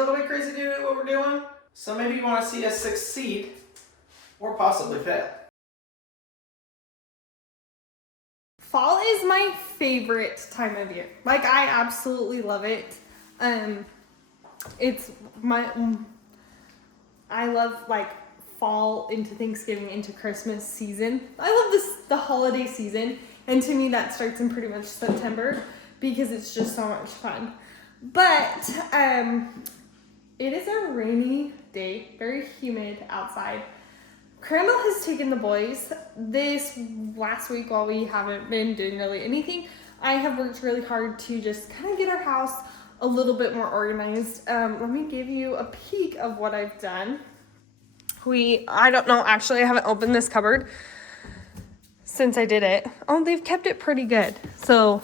little bit crazy doing what we're doing. So maybe you want to see us succeed or possibly fail. Fall is my favorite time of year. Like, I absolutely love it. It's my, I love like fall into Thanksgiving into Christmas season. I love the holiday season, and to me that starts in pretty much September because it's just so much fun. But it is a rainy day, very humid outside. Crandall has taken the boys this last week while we haven't been doing really anything. I have worked really hard to just kind of get our house a little bit more organized. Let me give you a peek of what I've done. I don't know, actually I haven't opened this cupboard since I did it. Oh, they've kept it pretty good. So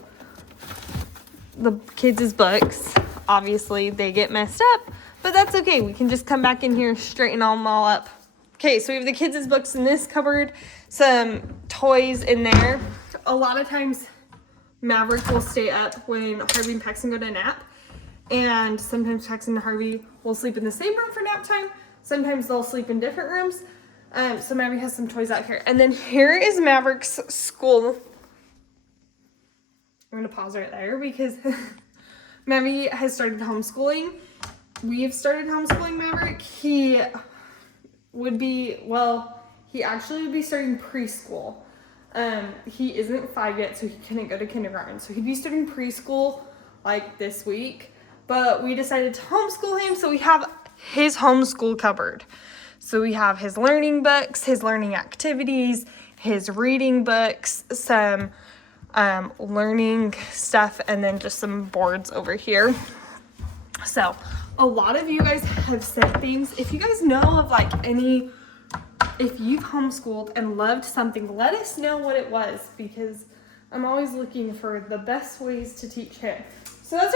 the kids' books, obviously they get messed up, but that's okay. We can just come back in here, straighten them all up. Okay, so we have the kids' books in this cupboard, some toys in there. A lot of times Maverick will stay up when Harvey and Paxton go to nap, and sometimes Paxton and Harvey will sleep in the same room for nap time. Sometimes they'll sleep in different rooms. So Maverick has some toys out here. And then here is Maverick's school. I'm gonna pause right there because Maverick has started homeschooling. We've started homeschooling Maverick. He actually would be starting preschool. He isn't 5 yet, so he couldn't go to kindergarten. So he'd be starting preschool like this week. But we decided to homeschool him, so we have his homeschool cupboard. So we have his learning books, his learning activities, his reading books, some learning stuff, and then just some boards over here. So a lot of you guys have said things. If you guys know of like if you've homeschooled and loved something, let us know what it was, because I'm always looking for the best ways to teach him. So that's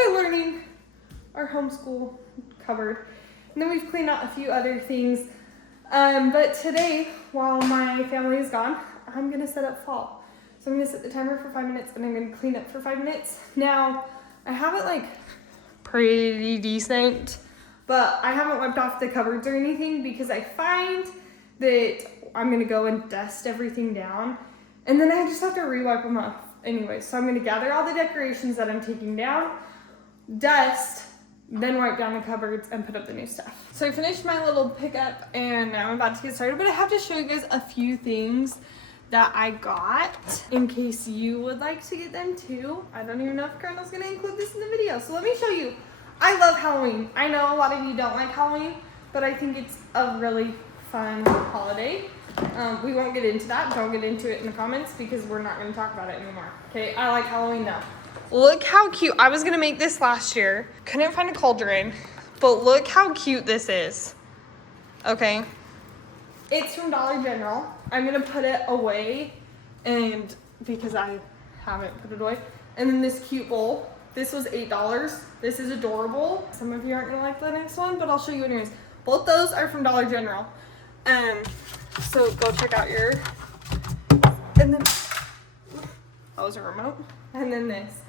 our homeschool cupboard. And then we've cleaned out a few other things. But today, while my family is gone, I'm gonna set up fall. So I'm gonna set the timer for 5 minutes, and I'm gonna clean up for 5 minutes. Now, I have it like pretty decent, but I haven't wiped off the cupboards or anything because I find that I'm gonna go and dust everything down, and then I just have to re-wipe them off anyway. So I'm gonna gather all the decorations that I'm taking down, dust, then wipe down the cupboards and put up the new stuff. So I finished my little pickup and now I'm about to get started, but I have to show you guys a few things that I got in case you would like to get them too. I don't even know if Colonel's gonna include this in the video, so let me show you. I love Halloween. I know a lot of you don't like Halloween, but I think it's a really fun holiday. We won't get into that. Don't get into it in the comments because we're not gonna talk about it anymore. Okay, I like Halloween though. Look how cute. I was gonna make this last year. Couldn't find a cauldron, but look how cute this is. Okay. It's from Dollar General. I'm gonna put it away, and because I haven't put it away. And then this cute bowl. This was $8. This is adorable. Some of you aren't gonna like the next one, but I'll show you anyways. Both those are from Dollar General. So go check out your, and then, that was a remote. And then this.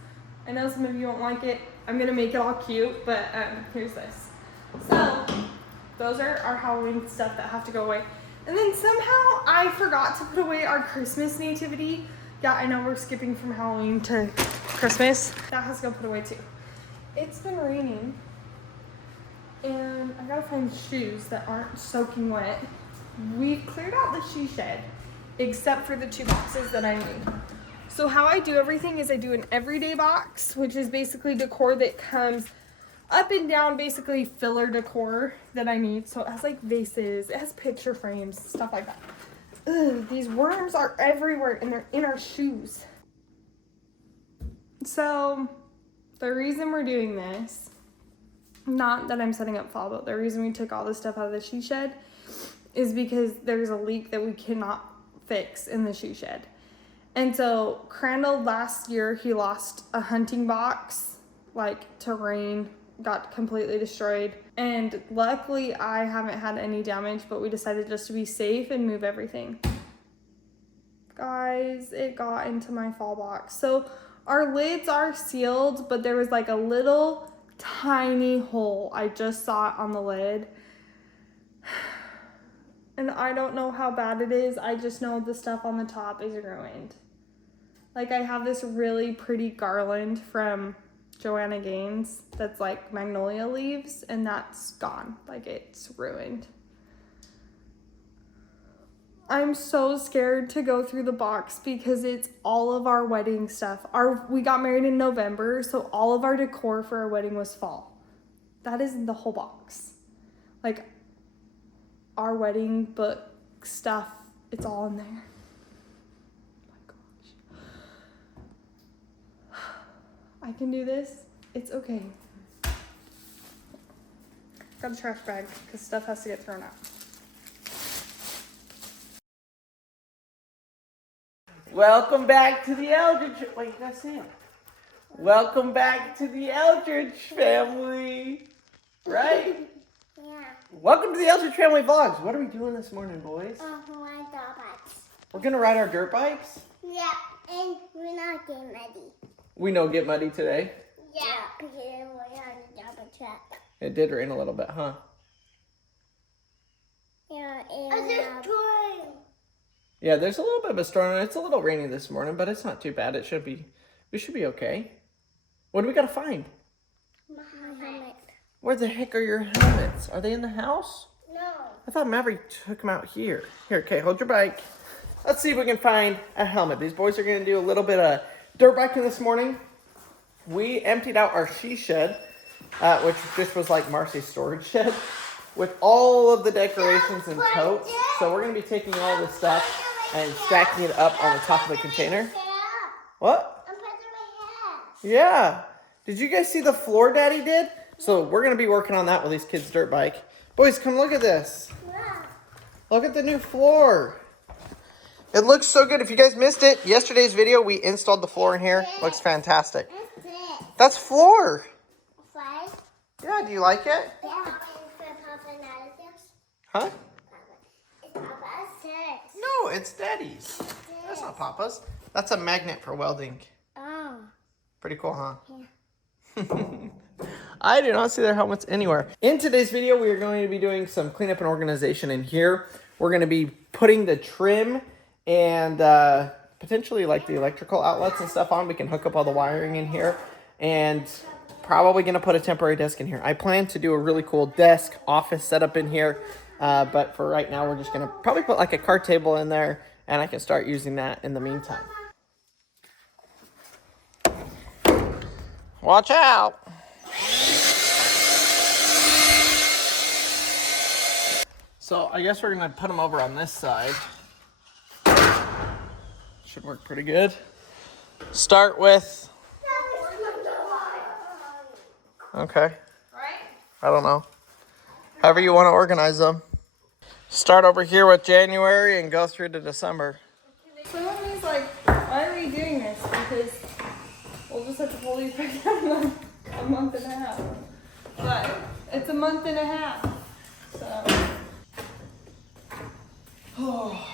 I know some of you won't like it. I'm gonna make it all cute, but here's this. So those are our Halloween stuff that have to go away. And then somehow I forgot to put away our Christmas nativity. Yeah, I know we're skipping from Halloween to Christmas. That has to go put away too. It's been raining, and I gotta find shoes that aren't soaking wet. We've cleared out the shoe shed, except for the 2 boxes that I need. So how I do everything is I do an everyday box, which is basically decor that comes up and down, basically filler decor that I need. So it has like vases, it has picture frames, stuff like that. Ugh, these worms are everywhere and they're in our shoes. So the reason we're doing this, not that I'm setting up fall, but the reason we took all this stuff out of the shoe shed is because there's a leak that we cannot fix in the shoe shed. And so Crandall last year, he lost a hunting box, like to rain, got completely destroyed. And luckily I haven't had any damage, but we decided just to be safe and move everything. Guys, it got into my fall box. So our lids are sealed, but there was like a little tiny hole. I just saw it on the lid. And I don't know how bad it is. I just know the stuff on the top is ruined. Like, I have this really pretty garland from Joanna Gaines that's like magnolia leaves, and that's gone. Like, it's ruined. I'm so scared to go through the box because it's all of our wedding stuff. We got married in November, so all of our decor for our wedding was fall. That is the whole box. Like, our wedding book stuff, it's all in there. Oh my gosh. I can do this. It's okay. Got a trash bag because stuff has to get thrown out. Welcome back to the Eldredge. Wait, you gotta say it. Welcome back to the Eldredge family. Right? Yeah. Welcome to the Eldredge family vlogs. What are we doing this morning, boys? Ride dirt bikes. We're gonna ride our dirt bikes. Yeah, and we're not getting ready. We know get muddy today. Yeah, because we're on the double track. It did rain a little bit, huh? Yeah, and Yeah, there's a little bit of a storm. It's a little rainy this morning, but it's not too bad. We should be okay. What do we gotta find? my helmet. Where the heck are your helmets? Are they in the house? No. I thought Maverick took them out here. Here, okay, hold your bike. Let's see if we can find a helmet. These boys are gonna do a little bit of dirt biking this morning. We emptied out our she shed, which just was like Marcy's storage shed, with all of the decorations and totes. So we're gonna be taking all this stuff and stacking it up on the top of the container. What? I'm putting my hair. Yeah. Did you guys see the floor Daddy did? So we're gonna be working on that with these kids' dirt bike. Boys, come look at this. Yeah. Look at the new floor. It looks so good. If you guys missed it, yesterday's video, we installed the floor in here. Looks fantastic. That's it. That's floor. Five. Yeah, do you like it? Yeah. Huh? It's Papa's text. No, it's Daddy's. That's not Papa's. That's a magnet for welding. Oh. Pretty cool, huh? Yeah. I do not see their helmets anywhere. In today's video, we are going to be doing some cleanup and organization in here. We're going to be putting the trim and potentially like the electrical outlets and stuff on. We can hook up all the wiring in here, and probably going to put a temporary desk in here. I plan to do a really cool desk office setup in here, but for right now, we're just going to probably put like a card table in there, and I can start using that in the meantime. Watch out. So I guess we're gonna put them over on this side. Should work pretty good. Start with, okay. Right? I don't know. However you want to organize them. Start over here with January and go through to December. Someone was like, why are we doing this? Because we'll just have to pull these back down in like a month and a half. But it's a month and a half. So. Oh.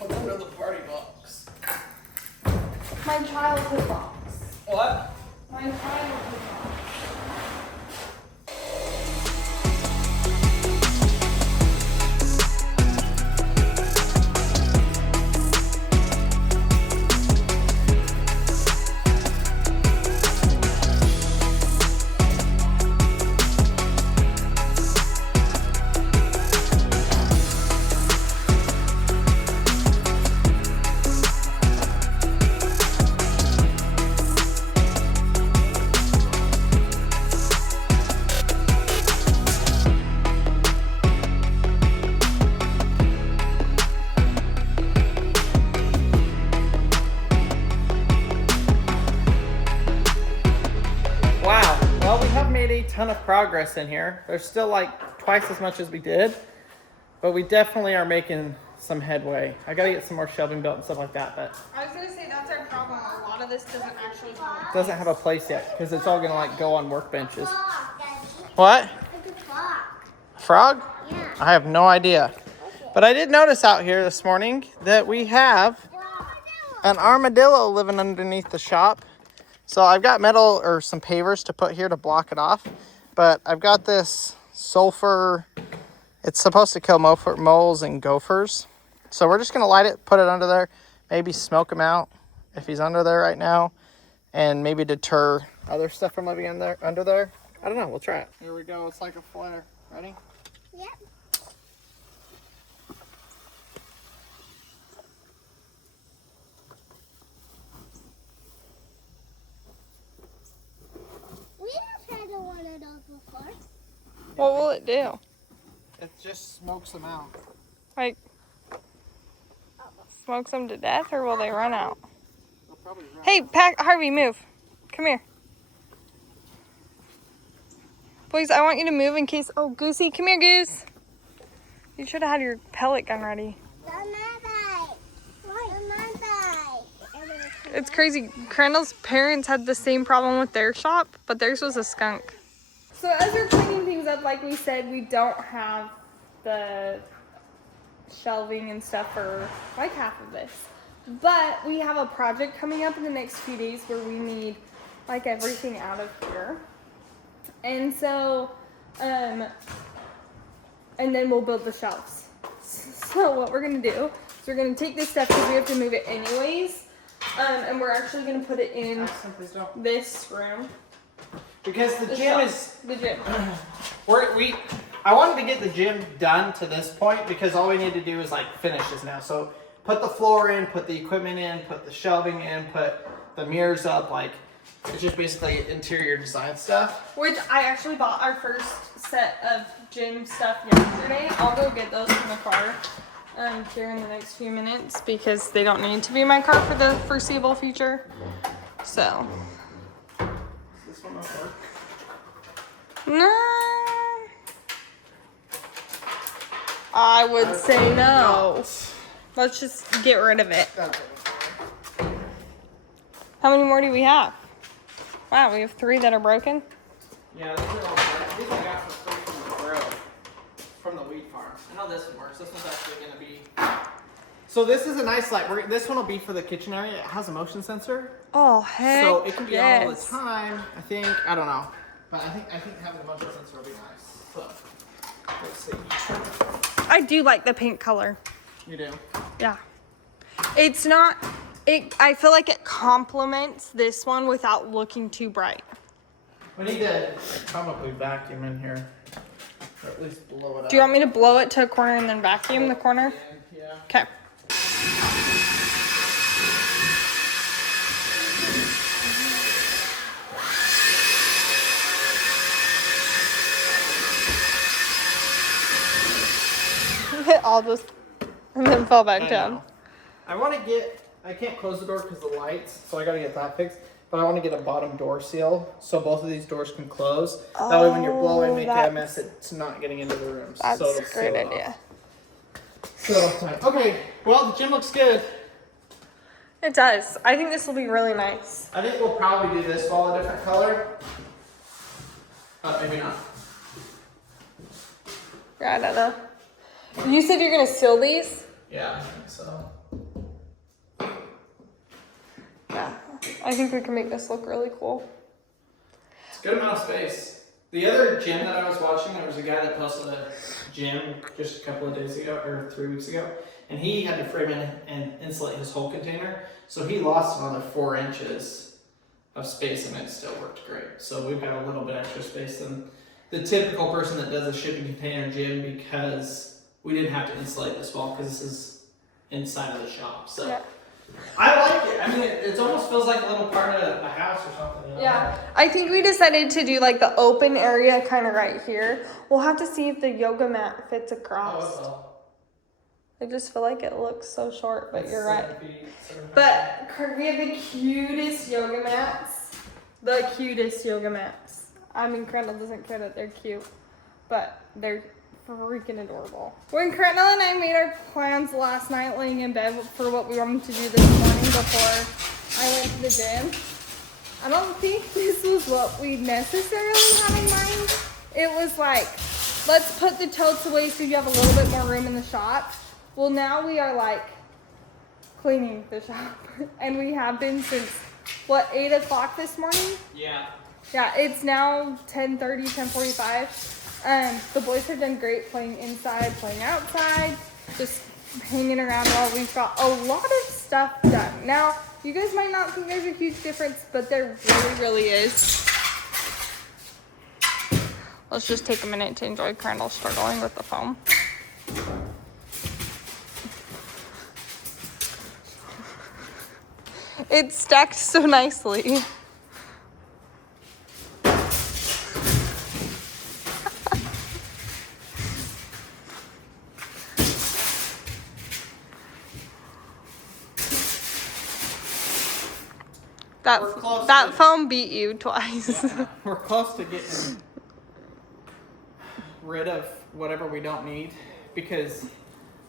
I'll go to the party box. My childhood box. What? My childhood box. Wow, well, we have made a ton of progress in here. There's still like twice as much as we did, but we definitely are making some headway. I gotta get some more shelving built and stuff like that, but I was gonna say that's our problem. A lot of this doesn't actually come. it doesn't have a place yet because it's all gonna like go on workbenches. Frog, Daddy. What? It's a frog. Frog? Yeah. I have no idea. But I did notice out here this morning that we have an armadillo living underneath the shop. So I've got metal or some pavers to put here to block it off. But I've got this sulfur. It's supposed to kill moles and gophers. So we're just going to light it, put it under there, maybe smoke him out if he's under there right now, and maybe deter other stuff from living in there, under there. I don't know. We'll try it. Here we go. It's like a flare. Ready? Yep. We have had one of those before. What will it do? It just smokes them out. Like, smokes them to death, or will they run out? They'll probably run Hey, out. Harvey, move. Come here. Please, I want you to move in case... Oh, Goosey, come here, Goose. You should have had your pellet gun ready. It's crazy. Crandall's parents had the same problem with their shop, but theirs was a skunk. So as we're cleaning things up, like we said, we don't have the shelving and stuff for like half of this. But we have a project coming up in the next few days where we need like everything out of here. And so, and then we'll build the shelves. So what we're gonna do is we're gonna take this stuff because we have to move it anyways. And we're actually gonna put it in this room. Because the gym is... The gym. I wanted to get the gym done to this point because all we need to do is like finish this now. So put the floor in, put the equipment in, put the shelving in, put the mirrors up. Like it's just basically interior design stuff. Which I actually bought our first set of gym stuff yesterday. I'll go get those from the car here in the next few minutes because they don't need to be in my car for the foreseeable future. So. This one not work? No. I would say no. Let's just get rid of it. How many more do we have? Wow, we have 3 that are broken. Yeah, these I got for free from the grill, from the wheat farm. I know this one works. This one's actually gonna be. So this is a nice light. This one will be for the kitchen area. It has a motion sensor. Oh heck! So it can be on all the yes. time. I think. I don't know, but I think having the motion sensor will be nice. So let's see. I do like the pink color. You do. Yeah. It's not. I feel like it complements this one without looking too bright. We need to probably vacuum in here, or at least blow it up. Do you want me to blow it to a corner and then vacuum the corner? Yeah. Okay. It all just and then fell back down. I want to get. I can't close the door because the lights, so I got to get that fixed. But I want to get a bottom door seal so both of these doors can close. That way, when you're blowing, make a mess, it's not getting into the rooms. That's so a great idea. Okay, well, the gym looks good. It does. I think this will be really nice. I think we'll probably do this wall a different color. But maybe not. Yeah, I don't know. You said you're going to seal these? Yeah, I think so. Yeah. I think we can make this look really cool. It's a good amount of space. The other gym that I was watching, there was a guy that posted a gym just a couple of days ago, or 3 weeks ago, and he had to frame in and insulate his whole container, so he lost another 4 inches of space, and it still worked great. So we've got a little bit extra space than the typical person that does a shipping container gym because we didn't have to insulate this wall because this is inside of the shop. So. Yeah. I like it. I mean, it almost feels like a little part of a house or something. You know? Yeah. I think we decided to do like the open area kind of right here. We'll have to see if the yoga mat fits across. Oh, I just feel like it looks so short, but you're right. 7 feet. But we have the cutest yoga mats. The cutest yoga mats. I mean, Crandall doesn't care that they're cute, but they're freaking adorable. When Crandall and I made our plans last night laying in bed for what we wanted to do this morning before I went to the gym, I don't think this was what we necessarily had in mind. It was like, let's put the totes away so you have a little bit more room in the shop. Well, now we are like cleaning the shop. And we have been since, what, 8 o'clock this morning? Yeah. Yeah, it's now 10:30, 10:45. The boys have done great playing inside, playing outside, just hanging around while we've got a lot of stuff done. Now, you guys might not think there's a huge difference, but there really, really is. Let's just take a minute to enjoy Crandall struggling with the foam. It's stacked so nicely. That foam beat you twice. Yeah, we're close to getting rid of whatever we don't need because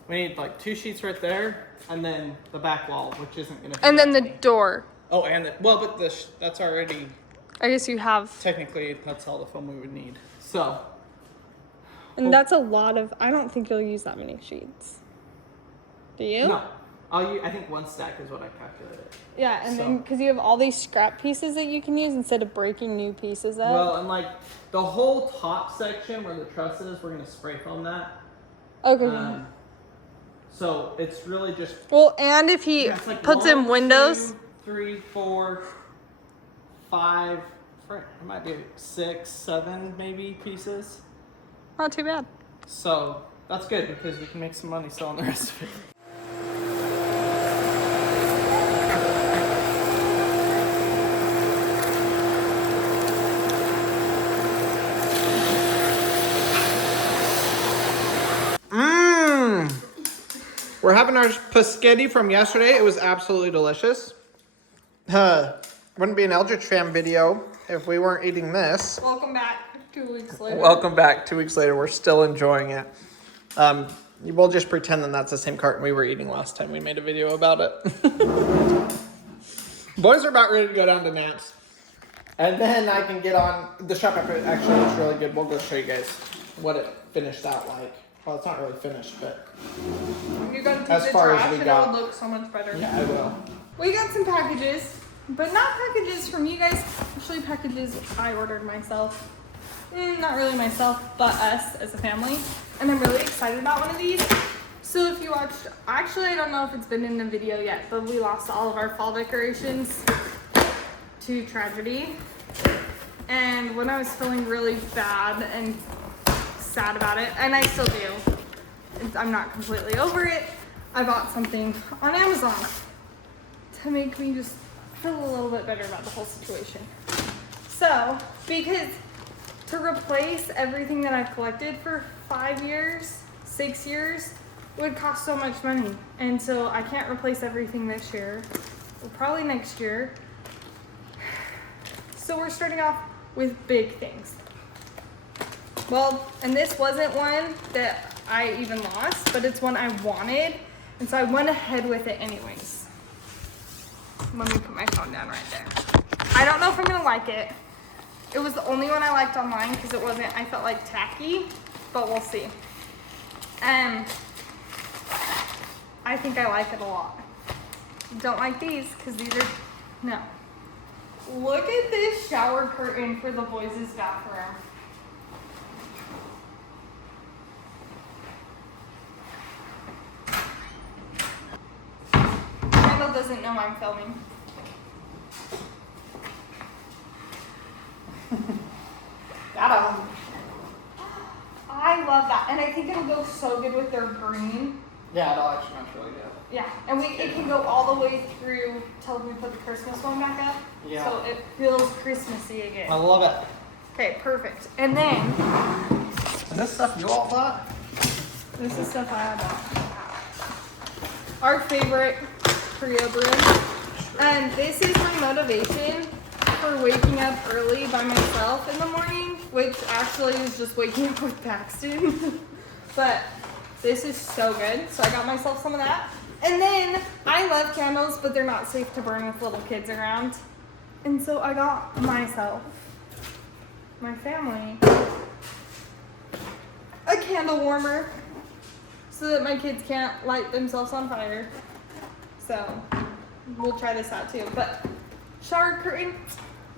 we need like 2 sheets right there and then the back wall, which isn't going to be. And then that the many. door. Oh, and but that's already. I guess you have. Technically, that's all the foam we would need. So. And that's a lot of. I don't think you'll use that many sheets. Do you? No. I think 1 stack is what I calculated. Yeah, and then because you have all these scrap pieces that you can use instead of breaking new pieces up. Well, and like the whole top section where the truss is, we're gonna spray foam that. Okay. So it's really just. Well, and if he Like puts in 1, windows. 2, 3, 4, 5. It might be 6, 7 maybe pieces. Not too bad. So that's good because we can make some money selling the rest of it. We're having our paschetti from yesterday. It was absolutely delicious. Wouldn't be an Eldredge Fam video if we weren't eating this. Welcome back 2 weeks later. Welcome back 2 weeks later. We're still enjoying it. We'll just pretend that that's the same carton we were eating last time we made a video about it. Boys are about ready to go down to naps. And then I can get on the shop after. Actually, it's really good. We'll go show you guys what it finished out like. Well, it's not really finished, but You're gonna take as the far as trash we and got. it'll look so much better. Yeah, I will. We got some packages, but not packages from you guys. Actually, packages I ordered myself. Not really myself, but us as a family. And I'm really excited about one of these. So if you watched, actually I don't know if it's been in the video yet, but we lost all of our fall decorations to tragedy. And when I was feeling really bad and sad about it, and I still do, I'm not completely over it, I bought something on Amazon to make me just feel a little bit better about the whole situation. So, because to replace everything that I've collected for 5 years, 6 years, would cost so much money. And so I can't replace everything this year, or probably next year. So we're starting off with big things. Well, and this wasn't one that I even lost, but it's one I wanted. And so I went ahead with it anyways. Let me put my phone down right there. I don't know if I'm gonna like it. It was the only one I liked online because it wasn't, I felt like tacky, but we'll see. I think I like it a lot. Don't like these because these are, no. Look at this shower curtain for the boys' bathroom. Randall doesn't know I'm filming. Got him. I love that, and I think it'll go so good with their green. Yeah, it'll actually match really good. Yeah, and it can go all the way through till we put the Christmas one back up. Yeah. So it feels Christmassy again. I love it. Okay, perfect. And then Is this stuff you all bought? this is stuff I bought. Our favorite Korea broom. And this is my motivation for waking up early by myself in the morning, which actually is just waking up with Paxton. But this is so good. So I got myself some of that. And then I love candles, but they're not safe to burn with little kids around. And so I got myself, my family, a candle warmer so that my kids can't light themselves on fire. So we'll try this out too. But shower curtain,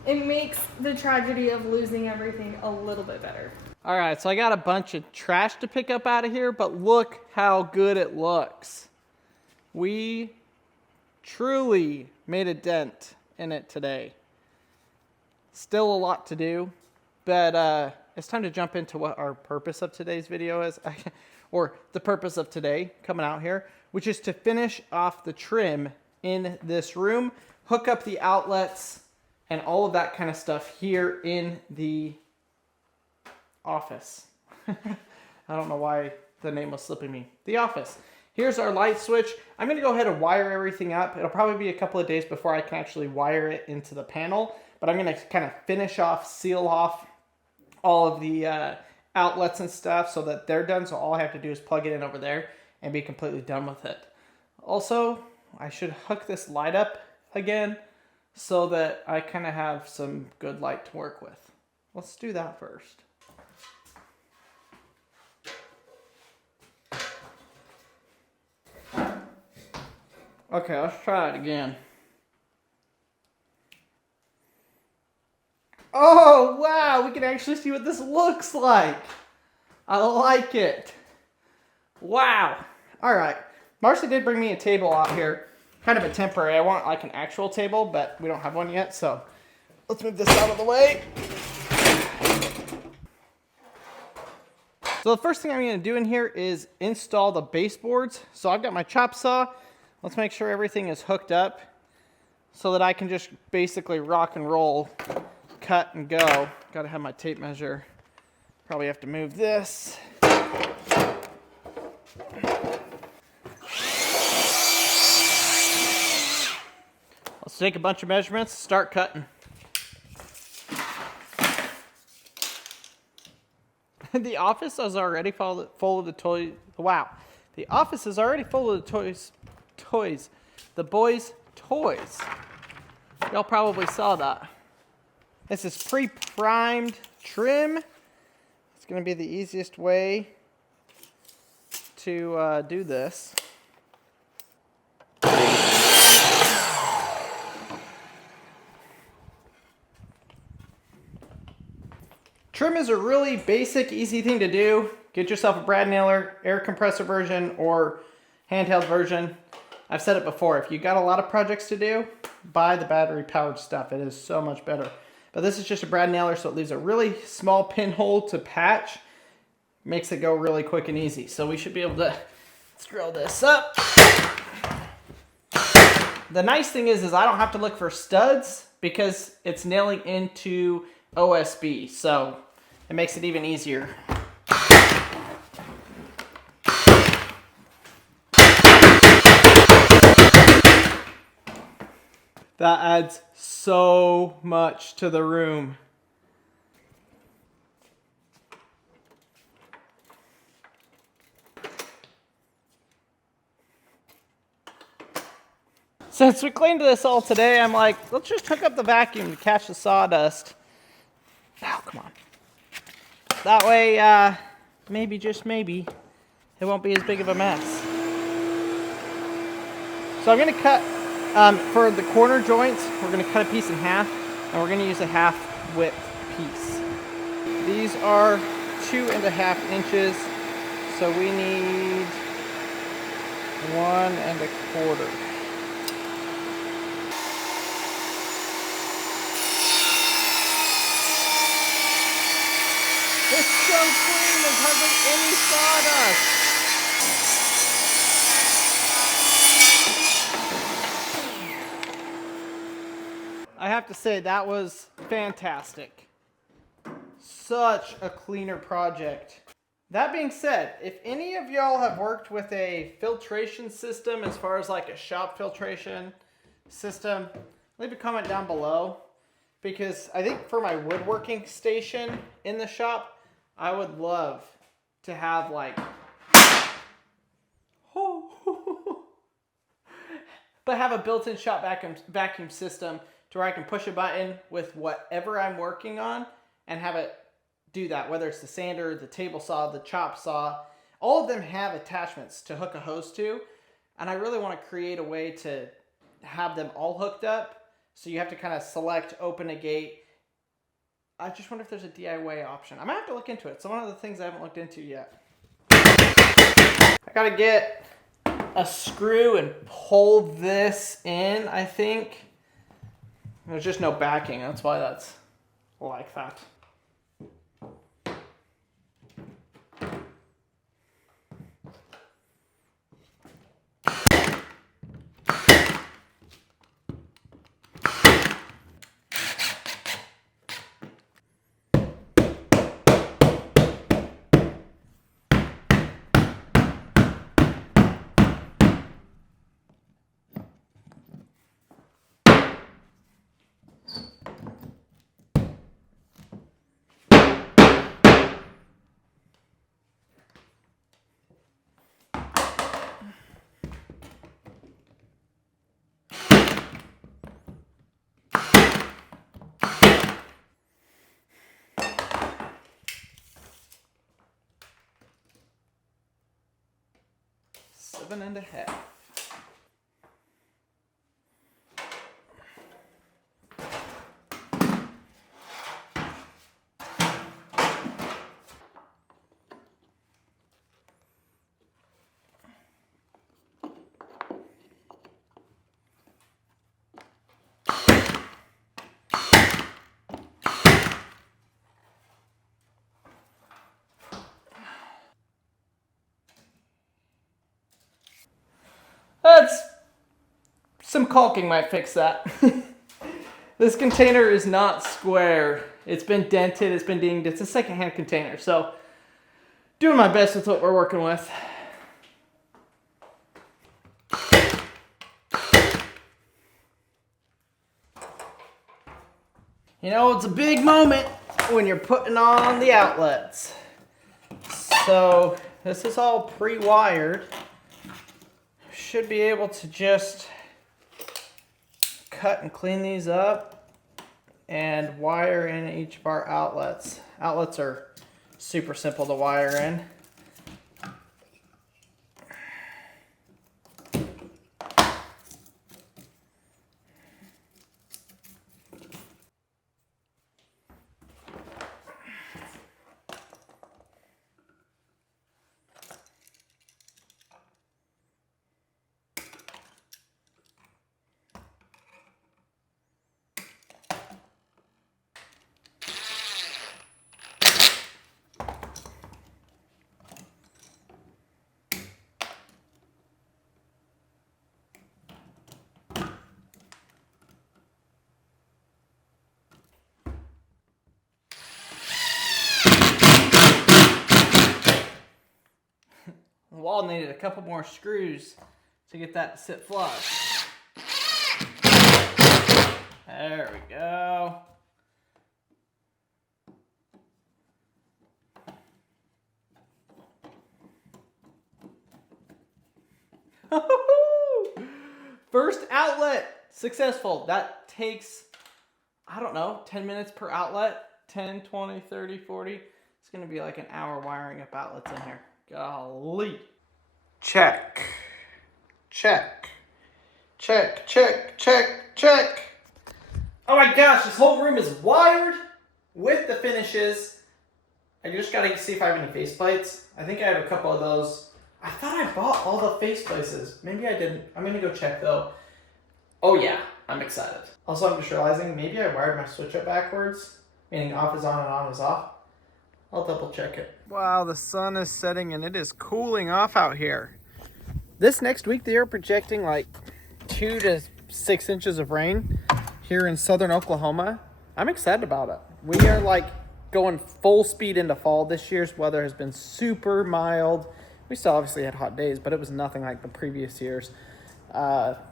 it makes the tragedy of losing everything a little bit better. All right, so I got a bunch of trash to pick up out of here, but look how good it looks. We truly made a dent in it today. Still a lot to do, but it's time to jump into what our purpose of today's video is, or the purpose of today coming out here, which is to finish off the trim in this room, hook up the outlets and all of that kind of stuff here in the office. I don't know why the name was slipping me. The office. Here's our light switch. I'm going to go ahead and wire everything up. It'll probably be a couple of days before I can actually wire it into the panel, but I'm going to kind of finish off, seal off all of the outlets and stuff so that they're done. So all I have to do is plug it in over there and be completely done with it. Also, I should hook this light up again so that I kind of have some good light to work with. Let's do that first. Okay, let's try it again. Oh, wow, we can actually see what this looks like. I like it. Wow. All right. Marcy did bring me a table out here. Kind of a temporary. I want like an actual table, but we don't have one yet, so let's move this out of the way. So the first thing I'm going to do in here is install the baseboards. So I've got my chop saw. Let's make sure everything is hooked up so that I can just basically rock and roll, cut and go. Got to have my tape measure. Probably have to move this. Let's take a bunch of measurements, start cutting. The office is already full of the toys. Wow. The office is already full of the toys. The boys' toys. Y'all probably saw that. This is pre-primed trim. It's going to be the easiest way to do this. Trim is a really basic, easy thing to do. Get yourself a brad nailer, air compressor version, or handheld version. I've said it before, if you got a lot of projects to do, buy the battery powered stuff. It is so much better. But this is just a brad nailer, so it leaves a really small pinhole to patch. Makes it go really quick and easy. So we should be able to drill this up. The nice thing is I don't have to look for studs because it's nailing into OSB. So it makes it even easier. That adds so much to the room. Since we cleaned this all today, I'm like, let's just hook up the vacuum to catch the sawdust. Oh, come on. That way, maybe, just maybe, it won't be as big of a mess. So I'm going to cut, for the corner joints, we're going to cut a piece in half, and we're going to use a half width piece. These are 2.5 inches, so we need 1.25. It's so clean, there's hardly any sawdust. I have to say, that was fantastic. Such a cleaner project. That being said, if any of y'all have worked with a filtration system, as far as like a shop filtration system, leave a comment down below. Because I think for my woodworking station in the shop, I would love to have like, but have a built-in shop vacuum system to where I can push a button with whatever I'm working on and have it do that. Whether it's the sander, the table saw, the chop saw, all of them have attachments to hook a hose to. and I really want to create a way to have them all hooked up. So you have to kind of select open a gate. I just wonder if there's a DIY option. I might have to look into it. It's one of the things I haven't looked into yet. I gotta get a screw and pull this in, I think. There's just no backing. That's why that's like that. Seven and a half. That's some caulking might fix that. This container is not square. It's been dented, it's been dinged. It's a secondhand container, so doing my best with what we're working with. You know, it's a big moment when you're putting on the outlets. So this is all pre-wired. Should be able to just cut and clean these up and wire in each of our outlets. Outlets are super simple to wire in. The wall needed a couple more screws to get that to sit flush. There we go. First outlet successful. That takes, I don't know, 10 minutes per outlet. 10, 20, 30, 40. It's going to be like an hour wiring up outlets in here. Golly. Check. Check. Check, check, check, check. Oh my gosh, this whole room is wired with the finishes. I just gotta see if I have any faceplates. I think I have a couple of those. I thought I bought all the faceplaces. Maybe I didn't. I'm gonna go check though. Oh yeah, I'm excited. Also, I'm just realizing maybe I wired my switch up backwards, meaning off is on and on is off. I'll double check it. Wow, the sun is setting and it is cooling off out here. This next week they are projecting like 2 to 6 inches of rain here in southern Oklahoma. I'm excited about it. We are like going full speed into fall. This year's weather has been super mild. We still obviously had hot days, but it was nothing like the previous years.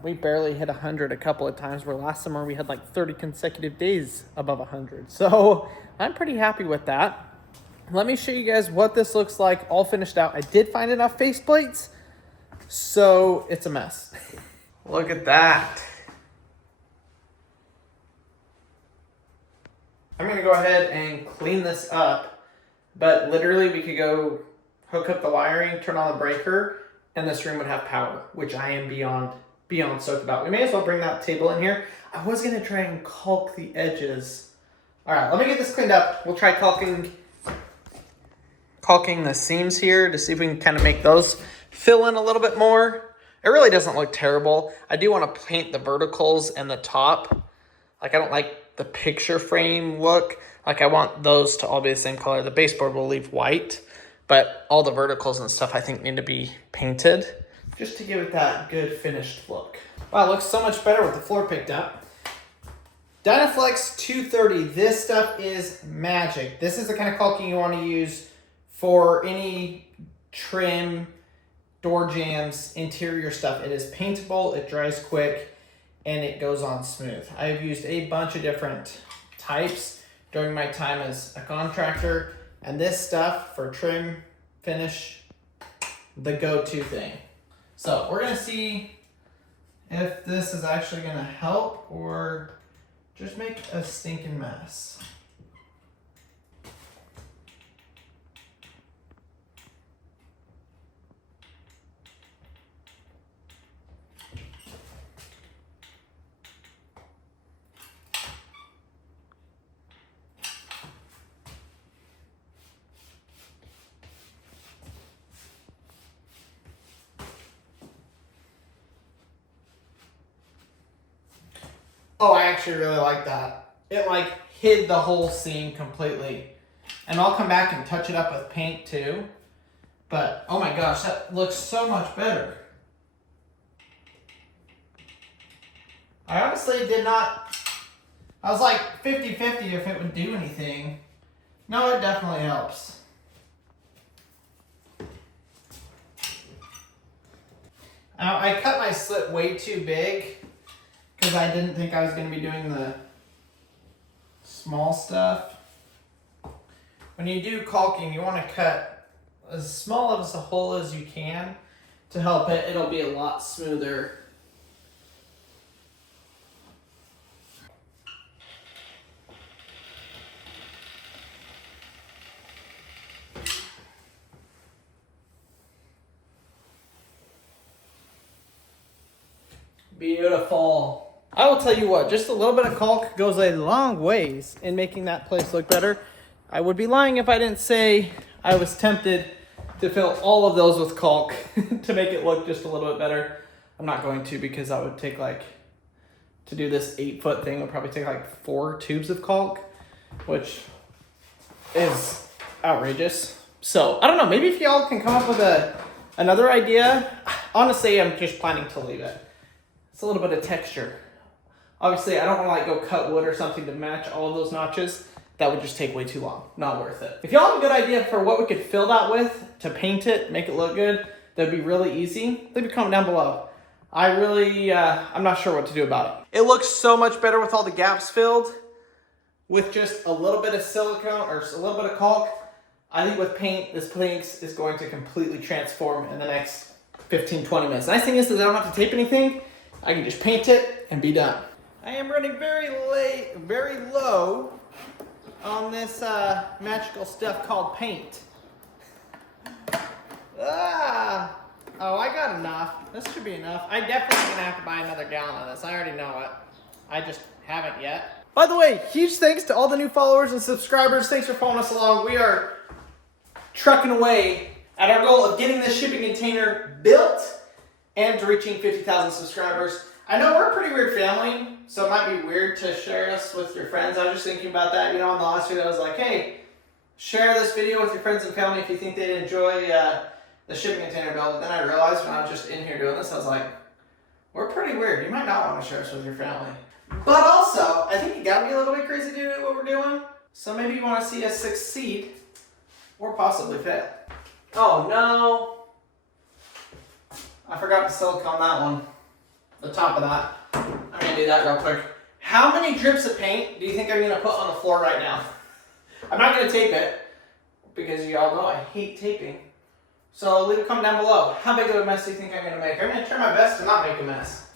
We barely hit 100 a couple of times, where last summer we had like 30 consecutive days above 100. So I'm pretty happy with that. Let me show you guys what this looks like all finished out. I did find enough faceplates, so it's a mess. Look at that. I'm gonna go ahead and clean this up, but literally we could go hook up the wiring, turn on the breaker, and this room would have power, which I am beyond stoked about. We may as well bring that table in here. I was gonna try and caulk the edges. All right, let me get this cleaned up. We'll try caulking the seams here to see if we can kind of make those fill in a little bit more. It really doesn't look terrible. I do want to paint the verticals and the top. Like, I don't like the picture frame look. Like, I want those to all be the same color. The baseboard will leave white, but all the verticals and stuff I think need to be painted just to give it that good finished look. Wow, it looks so much better with the floor picked up. Dynaflex 230, this stuff is magic. This is the kind of caulking you want to use for any trim, door jambs, interior stuff. It is paintable, it dries quick, and it goes on smooth. I've used a bunch of different types during my time as a contractor, and this stuff for trim, finish, the go-to thing. So we're gonna see if this is actually gonna help or just make a stinking mess. Oh, I actually really like that. It like hid the whole scene completely. And I'll come back and touch it up with paint too. But oh my gosh, that looks so much better. I honestly did not, I was like 50-50 if it would do anything. No, it definitely helps. I cut my slit way too big because I didn't think I was going to be doing the small stuff. When you do caulking, you want to cut as small of a hole as you can to help it. It'll be a lot smoother. Beautiful. I will tell you what, just a little bit of caulk goes a long ways in making that place look better. I would be lying if I didn't say I was tempted to fill all of those with caulk to make it look just a little bit better. I'm not going to because that would take like, to do this 8-foot thing would probably take like 4 tubes of caulk, which is outrageous. So I don't know, maybe if y'all can come up with another idea. Honestly, I'm just planning to leave it. It's a little bit of texture. Obviously, I don't want to like go cut wood or something to match all of those notches. That would just take way too long. Not worth it. If y'all have a good idea for what we could fill that with to paint it, make it look good, that'd be really easy. Leave a comment down below. I'm not sure what to do about it. It looks so much better with all the gaps filled. With just a little bit of silicone or a little bit of caulk. I think with paint, this place is going to completely transform in the next 15-20 minutes. The nice thing is that I don't have to tape anything. I can just paint it and be done. I am running very low on this magical stuff called paint. Oh, I got enough. This should be enough. I'm definitely gonna have to buy another gallon of this. I already know it. I just haven't yet. By the way, huge thanks to all the new followers and subscribers. Thanks for following us along. We are trucking away at our goal of getting this shipping container built and to reaching 50,000 subscribers. I know we're a pretty weird family, so it might be weird to share us with your friends. I was just thinking about that, on the last video I was like, hey, share this video with your friends and family if you think they'd enjoy the shipping container build. But then I realized when I was just in here doing this, I was like, we're pretty weird. You might not want to share us with your family. But also, I think you gotta be a little bit crazy to do what we're doing. So maybe you want to see us succeed or possibly fail. Oh no. I forgot to silicone that one. The top of that. I'm gonna do that real quick. How many drips of paint do you think I'm gonna put on the floor right now? I'm not gonna tape it because you all know I hate taping. So leave a comment down below. How big of a mess do you think I'm gonna make? I'm gonna try my best to not make a mess.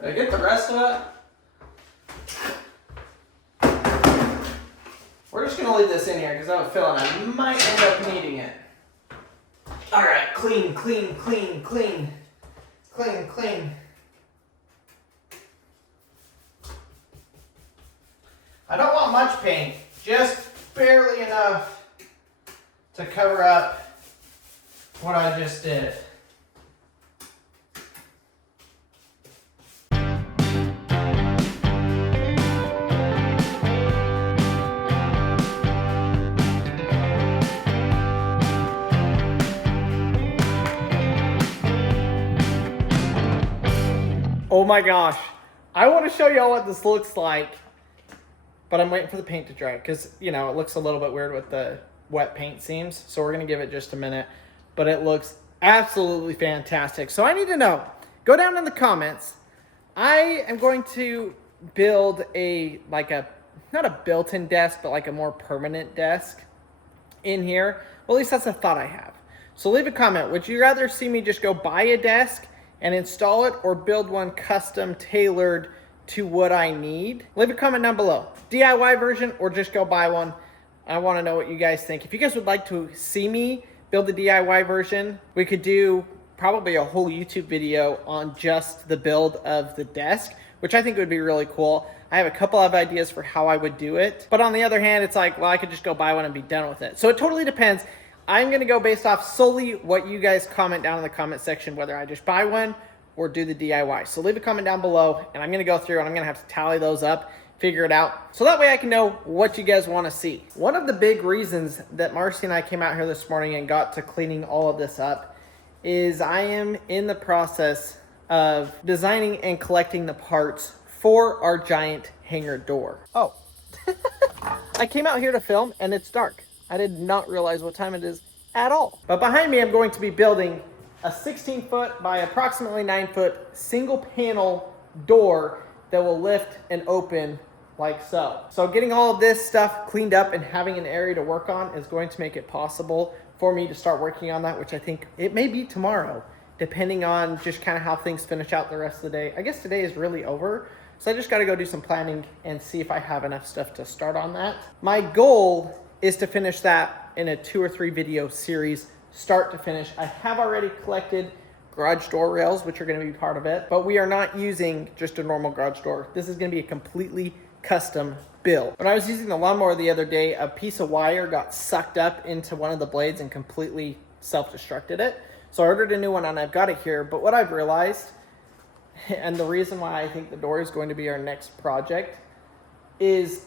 Did I get the rest of it? We're just gonna gonna leave this in here because I have a feeling I might end up needing it. All right, clean, clean, clean, clean, clean, clean. I don't want much paint, just barely enough to cover up what I just did. Oh my gosh, I want to show y'all what this looks like, but I'm waiting for the paint to dry because, you know, it looks a little bit weird with the wet paint seams. So we're going to give it just a minute, but it looks absolutely fantastic. So I need to know, go down in the comments. I am going to build not a built-in desk, but like a more permanent desk in here. Well, at least that's a thought I have. So leave a comment. Would you rather see me just go buy a desk and install it, or build one custom tailored to what I need? Leave a comment down below. DIY version or just go buy one. I want to know what you guys think. If you guys would like to see me build the DIY version, we could do probably a whole YouTube video on just the build of the desk, which I think would be really cool. I have a couple of ideas for how I would do it. But on the other hand, it's like, well, I could just go buy one and be done with it. So it totally depends. I'm going to go based off solely what you guys comment down in the comment section, whether I just buy one or do the DIY. So leave a comment down below, and I'm going to go through and I'm going to have to tally those up, figure it out, so that way I can know what you guys want to see. One of the big reasons that Marcy and I came out here this morning and got to cleaning all of this up is I am in the process of designing and collecting the parts for our giant hangar door. Oh, I came out here to film and it's dark. I did not realize what time it is at all. But behind me, I'm going to be building a 16-foot by approximately 9-foot single panel door that will lift and open like so. So getting all of this stuff cleaned up and having an area to work on is going to make it possible for me to start working on that, which I think it may be tomorrow, depending on just kind of how things finish out the rest of the day. I guess today is really over, so I just got to go do some planning and see if I have enough stuff to start on that. My goal is to finish that in a 2 or 3 video series, start to finish. I have already collected garage door rails, which are going to be part of it, but we are not using just a normal garage door. This is going to be a completely custom build. When I was using the lawnmower the other day, a piece of wire got sucked up into one of the blades and completely self-destructed it. So I ordered a new one and I've got it here. But what I've realized, and the reason why I think the door is going to be our next project, is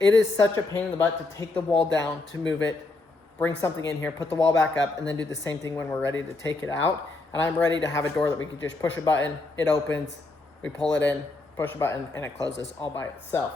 it is such a pain in the butt to take the wall down, to move it, bring something in here, put the wall back up, and then do the same thing when we're ready to take it out. And I'm ready to have a door that we can just push a button, it opens, we pull it in, push a button, and it closes all by itself.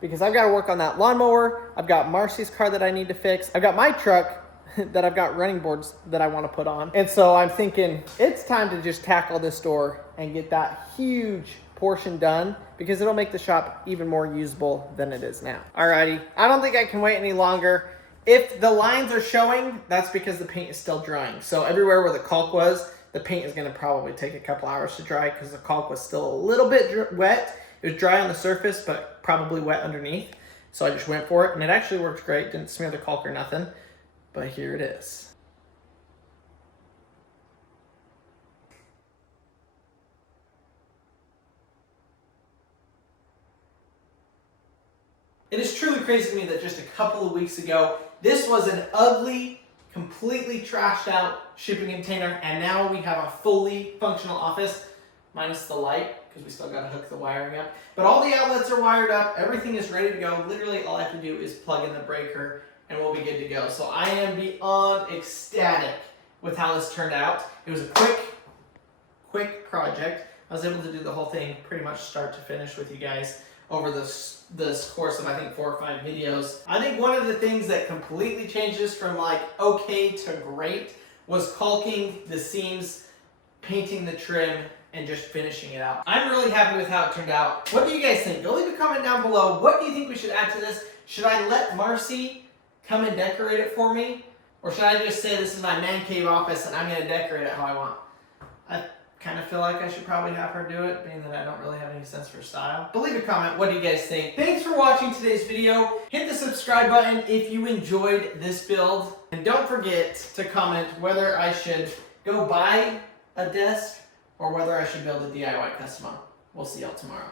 Because I've got to work on that lawnmower, I've got Marcy's car that I need to fix, I've got my truck that I've got running boards that I want to put on. And so I'm thinking it's time to just tackle this door and get that huge portion done, because it'll make the shop even more usable than it is now. Alrighty, I don't think I can wait any longer. If the lines are showing, that's because the paint is still drying. So everywhere where the caulk was, the paint is going to probably take a couple hours to dry because the caulk was still a little bit wet. It was dry on the surface, but probably wet underneath. So I just went for it, and it actually worked great. Didn't smear the caulk or nothing, but here it is. It is truly crazy to me that just a couple of weeks ago, this was an ugly, completely trashed out shipping container, and now we have a fully functional office, minus the light, because we still got to hook the wiring up. But all the outlets are wired up, everything is ready to go. Literally all I have to do is plug in the breaker and we'll be good to go. So I am beyond ecstatic with how this turned out. It was a quick project. I was able to do the whole thing pretty much start to finish with you guys over this course of I think 4 or 5 videos. I think one of the things that completely changed this from like okay to great was caulking the seams, painting the trim, and just finishing it out. I'm really happy with how it turned out. What do you guys think? Go leave a comment down below. What do you think we should add to this? Should I let Marcy come and decorate it for me? Or should I just say this is my man cave office and I'm gonna decorate it how I want? kind of feel like I should probably have her do it, being that I don't really have any sense for style. But leave a comment, what do you guys think? Thanks for watching today's video. Hit the subscribe button if you enjoyed this build. And don't forget to comment whether I should go buy a desk or whether I should build a DIY custom home. We'll see y'all tomorrow.